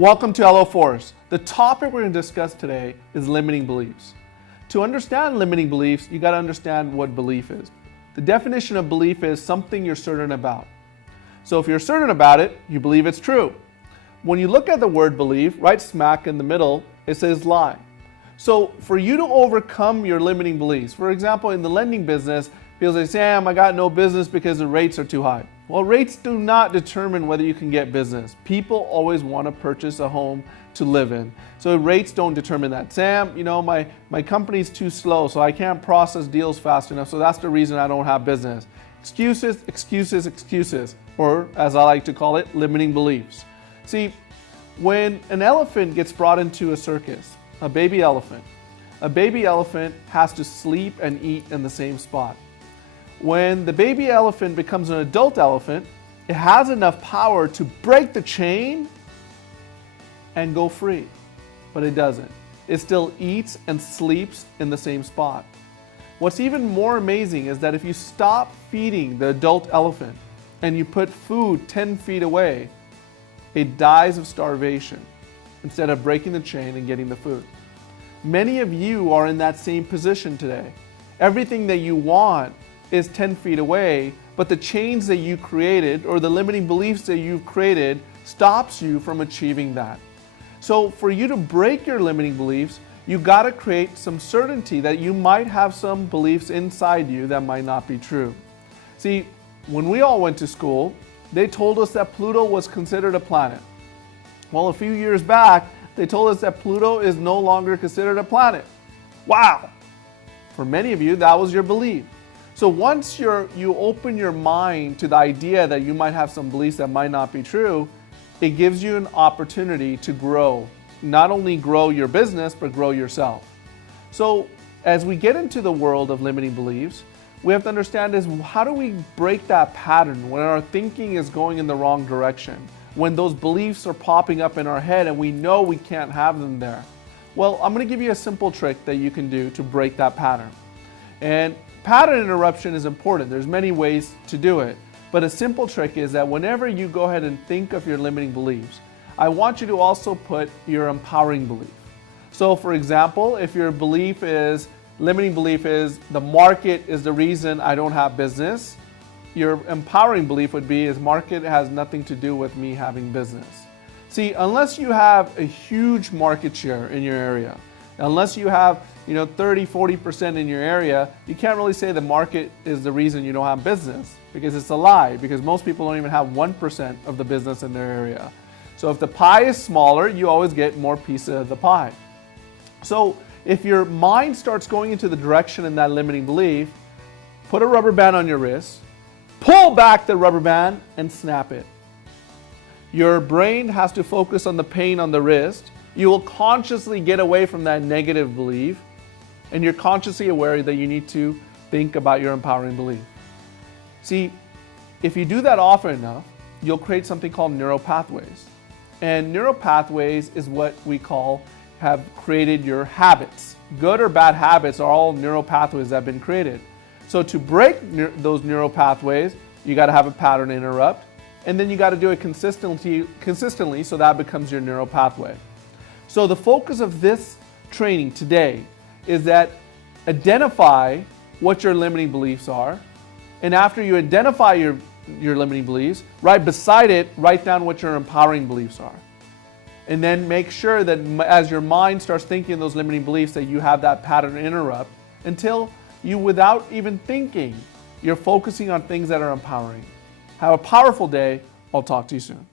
Welcome to LOFORCE. The topic we're going to discuss today is limiting beliefs. To understand limiting beliefs, you got to understand what belief is. The definition of belief is something you're certain about. So if you're certain about it, you believe it's true. When you look at the word belief, right smack in the middle, it says lie. So for you to overcome your limiting beliefs, for example, in the lending business, people say, Sam, I got no business because the rates are too high. Well, rates do not determine whether you can get business. People always want to purchase a home to live in. So rates don't determine that. Sam, my company's too slow, so I can't process deals fast enough, so that's the reason I don't have business. Excuses, excuses, excuses, or as I like to call it, limiting beliefs. See, when an elephant gets brought into a circus, a baby elephant has to sleep and eat in the same spot. When the baby elephant becomes an adult elephant, it has enough power to break the chain and go free, but it doesn't. It still eats and sleeps in the same spot. What's even more amazing is that if you stop feeding the adult elephant and you put food 10 feet away, it dies of starvation instead of breaking the chain and getting the food. Many of you are in that same position today. Everything that you want is 10 feet away, but the chains that you created or the limiting beliefs that you've created stops you from achieving that. So for you to break your limiting beliefs, you got to create some certainty that you might have some beliefs inside you that might not be true. See, when we all went to school, they told us that Pluto was considered a planet. Well, a few years back, they told us that Pluto is no longer considered a planet. Wow! For many of you, that was your belief. So once you open your mind to the idea that you might have some beliefs that might not be true, it gives you an opportunity to grow. Not only grow your business, but grow yourself. So as we get into the world of limiting beliefs, we have to understand is how do we break that pattern when our thinking is going in the wrong direction? When those beliefs are popping up in our head and we know we can't have them there? Well, I'm going to give you a simple trick that you can do to break that pattern. And pattern interruption is important. There's many ways to do it. But a simple trick is that whenever you go ahead and think of your limiting beliefs, I want you to also put your empowering belief. So for example, if your limiting belief is the market is the reason I don't have business, your empowering belief would be is market has nothing to do with me having business. See, unless you have a huge market share in your area, unless you have 30-40% in your area, you can't really say the market is the reason you don't have business, because it's a lie, because most people don't even have 1% of the business in their area. So if the pie is smaller, you always get more pieces of the pie. So if your mind starts going into the direction in that limiting belief, put a rubber band on your wrist, pull back the rubber band and snap it. Your brain has to focus on the pain on the wrist. You will consciously get away from that negative belief, and you're consciously aware that you need to think about your empowering belief. See, if you do that often enough, you'll create something called neural pathways. And neural pathways is what we have created your habits. Good or bad habits are all neural pathways that have been created. So to break those neural pathways, you got to have a pattern interrupt, and then you got to do it consistently so that becomes your neural pathway. So the focus of this training today is that identify what your limiting beliefs are, and after you identify your limiting beliefs, right beside it, write down what your empowering beliefs are. And then make sure that as your mind starts thinking those limiting beliefs that you have that pattern interrupt until you, without even thinking, you're focusing on things that are empowering. Have a powerful day. I'll talk to you soon.